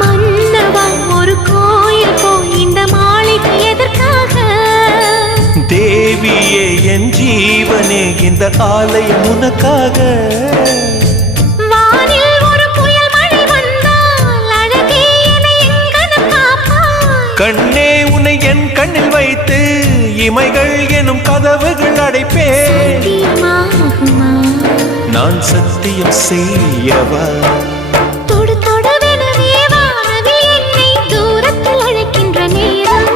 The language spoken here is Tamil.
மன்னவா ஒரு கோயில் போய் இந்த மாளிகை எதற்காக? தேவியே என் ஜீவனே இந்த ஆலயம் உனக்காக. வானில் ஒரு புயல் மழை வந்தால் அழகே என்னை எங்கனம் காப்பாய். கண்ணே உன்னை என் கண்ணில் வைத்து இமைகள் எனும் கதவுகள் அடைப்பேன். சத்தியமாகுமா? நான் சத்தியம் செய்யவா? தொடு தொடுவெனவே வானவில் என்னை தூரத்தில் அழைக்கின்ற நேரம்.